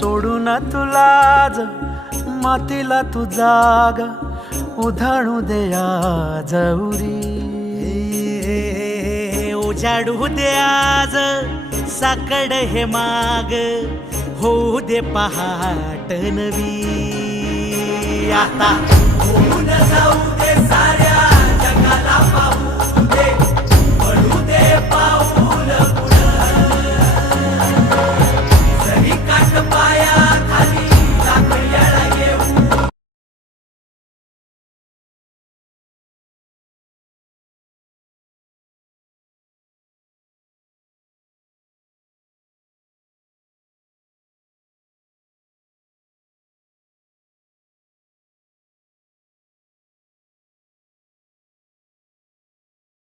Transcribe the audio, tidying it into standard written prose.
सोडून तुला मातीला तू जाग उधाणू दे आज उरी. उजाडू दे आज साकड हे माग होऊ दे पहाट नवी. आता होऊन जाऊ दे साऱ्या